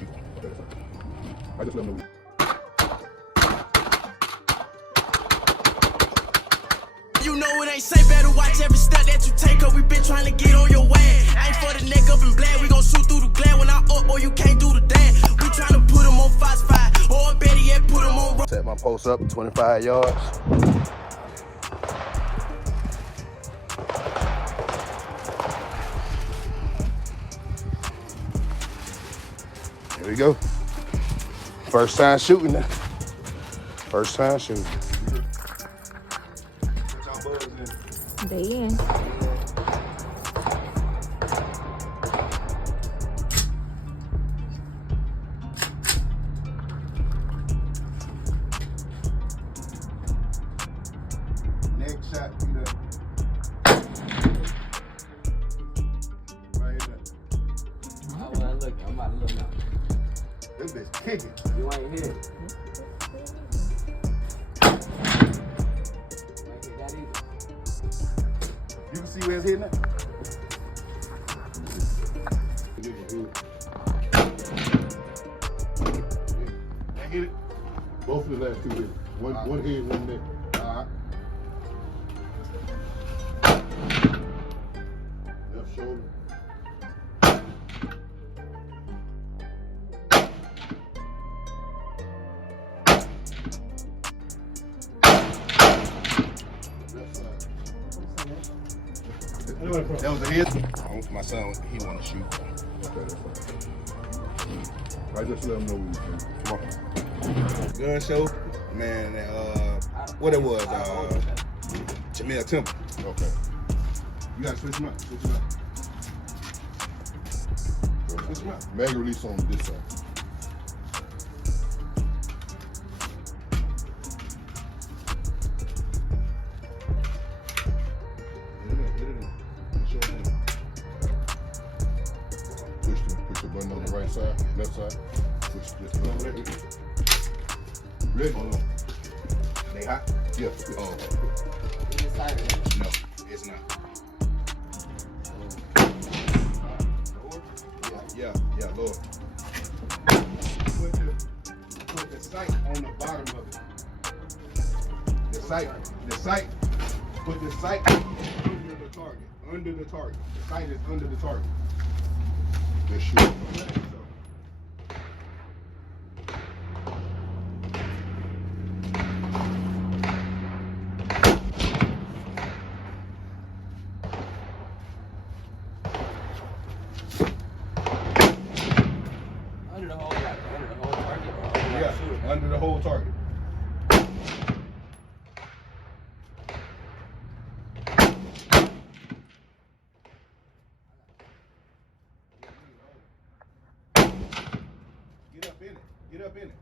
you. I just let them know. You know it ain't safe, better watch every step that you take, cause we been trying to get on your way. Ain't for the neck up and blast, we gon' shoot through the glare. When I up, boy, you can't do the dance. We tryna put them on Fox 5, or better yet, put them on. Set my post up 25 yards. Here we go. First time shooting now. First time shooting. They in. Next shot, you know. Right here. I'm about to look now. This bitch kicking. You ain't here. You can see where it's hitting at? I hit it. Both of the last two hits. One head, one neck. All right. Left shoulder. That was a hit. My son, he want to shoot. Okay, that's fine. I just let him know what you think. Come on. Gun show, man. What it was? Jamil Temple. Okay. You gotta switch him up. Switch him up. Switch him up. Mag release on this side. Push the button on the right side, left side. Push this button. Ready? Hold on. They hot? Yeah. Oh. No, it's not. Yeah, Lord. Put the sight on the bottom of it. The sight. Put the sight under the target. Under the target. The sight is under the target. This shit. Under the whole target. Yeah, under the whole target. Get up in it.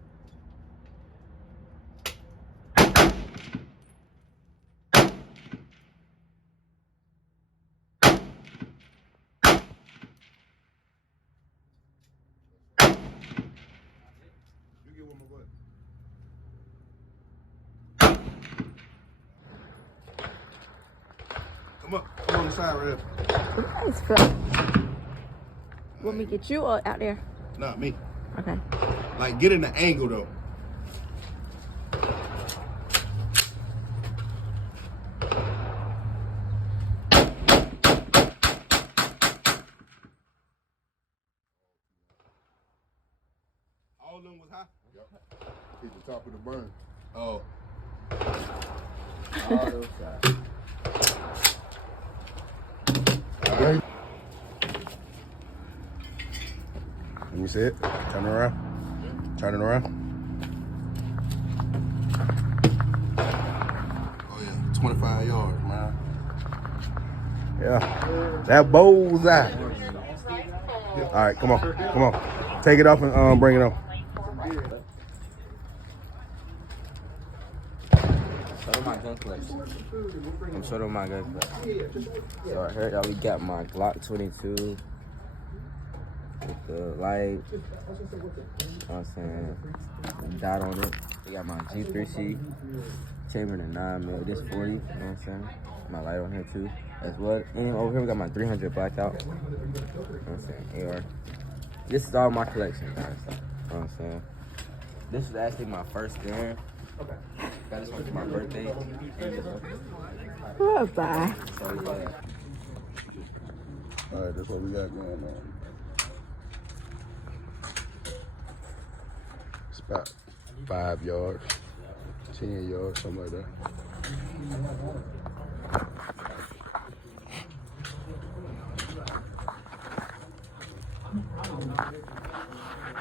You get one more button. Come on the side right there. Nice, Phil. Want me to get you or out there? Not me. Okay. Like, get in the angle though. All of them was high? Yep. Hit the top of the burn. Oh. All those sides. All right. Let me see it. Turn it around. Turn it around. Oh yeah, 25 yards, man. Yeah, that bullseye. All right, come on. Take it off and bring it on. Show them my gun collection. I'm showing them my gun collection. So right here, y'all, we got my Glock 22. With the light, you know what I'm saying, dot on it. We got my G3C, chamber in 9mm, this 40, you know what I'm saying. My light on here too, as well. And over here we got my 300 blackout, you know what I'm saying, AR. This is all my collection, guys. You know what I'm saying? This was actually my first gun. Got this one for my birthday. Bye. So, All right, that's what we got going on. It's about 5 yards, 10 yards, something like that.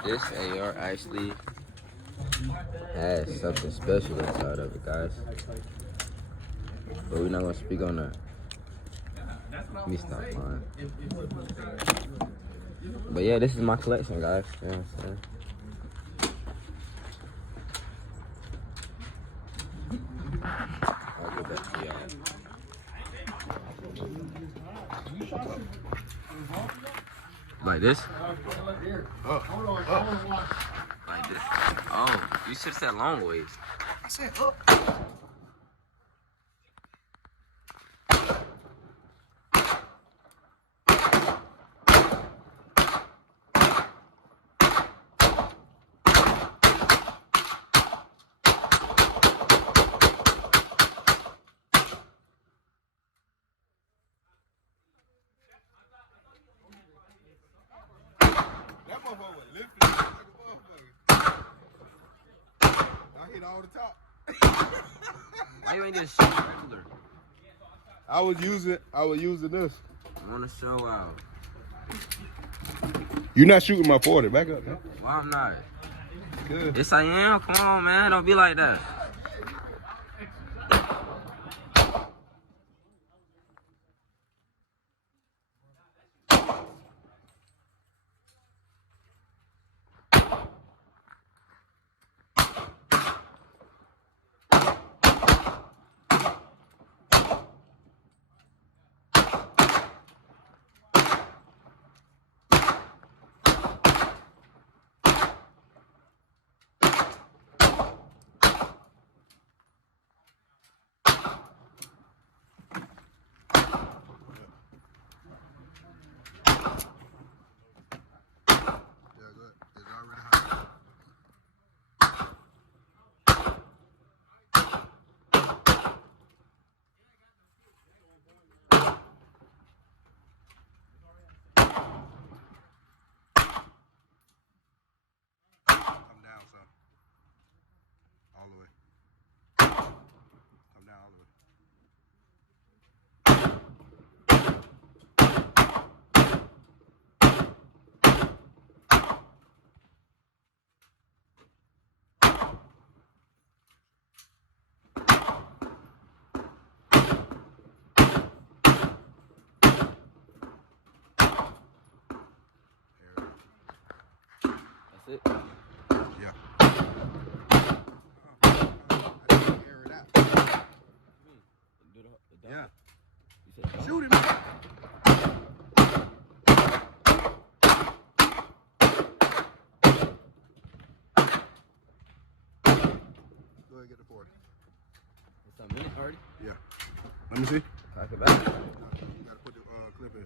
this AR actually has something special inside of it, guys. But we're not gonna speak on that. Let me stop lying. But yeah, this is my collection, guys. You know what I'm saying? I'll get back to y'all. Like this? Like this. Oh, you should have said long ways. I said up. That motherfucker was lifted like a motherfucker. I hit all the top. Why you ain't just shoot regular? I was using this. I wanna show out. You're not shooting my 40. Back up, man. Why I'm not? Good. Yes, I am. Come on, man. Don't be like that. That's it. Yeah. Yeah. Shoot him. Go ahead, get the 40. It's a minute already? Yeah. Let me see. Cock it back. You gotta put the clip in.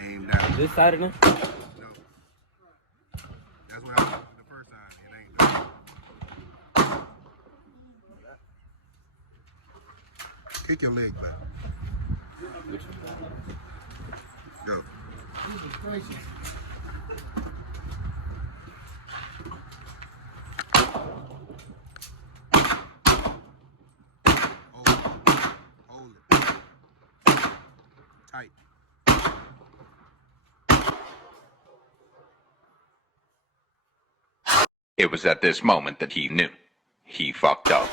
Aim down. This side of them? No. That's what I did the first time. It ain't done. Kick your leg back. Go. Hold it. Tight. It was at this moment that he knew. He fucked up.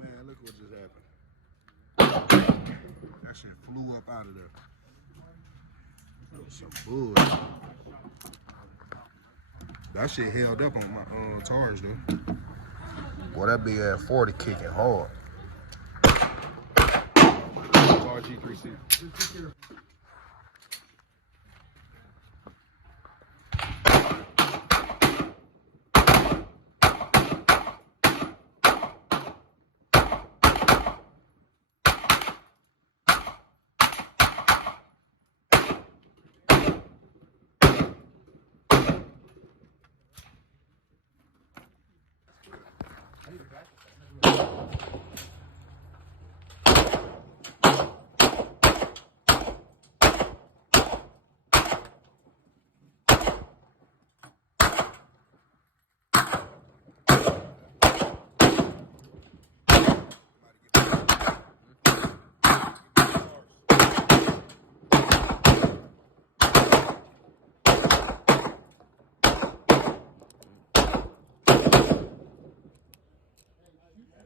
Man, look what just happened. That shit flew up out of there. That was some bullshit. That shit held up on my charge though. Boy, that big ass 40 kicking hard. Charge G3C.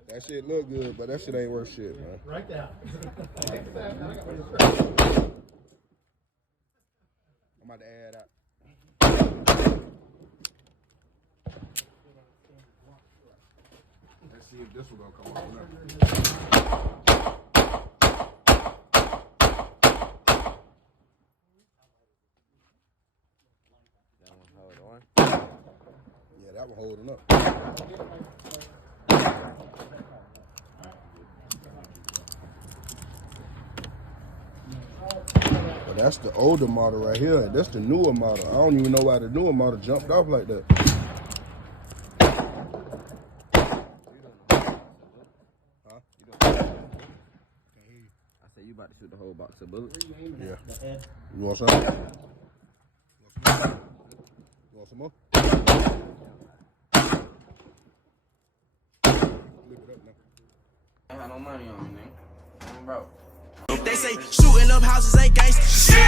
That shit look good, but that shit ain't worth shit, man. Right down. I'm about to add out. Let's see if this one gonna come off. That one hold on. Yeah, that one holding up. But that's the older model right here. That's the newer model. I don't even know why the newer model jumped off like that. Huh? I said you about to shoot the whole box of bullets. Yeah. You want some? You want some more? Flip it up now. I ain't had no money on me, nigga. I'm broke. They say shooting up houses ain't gangsta shit.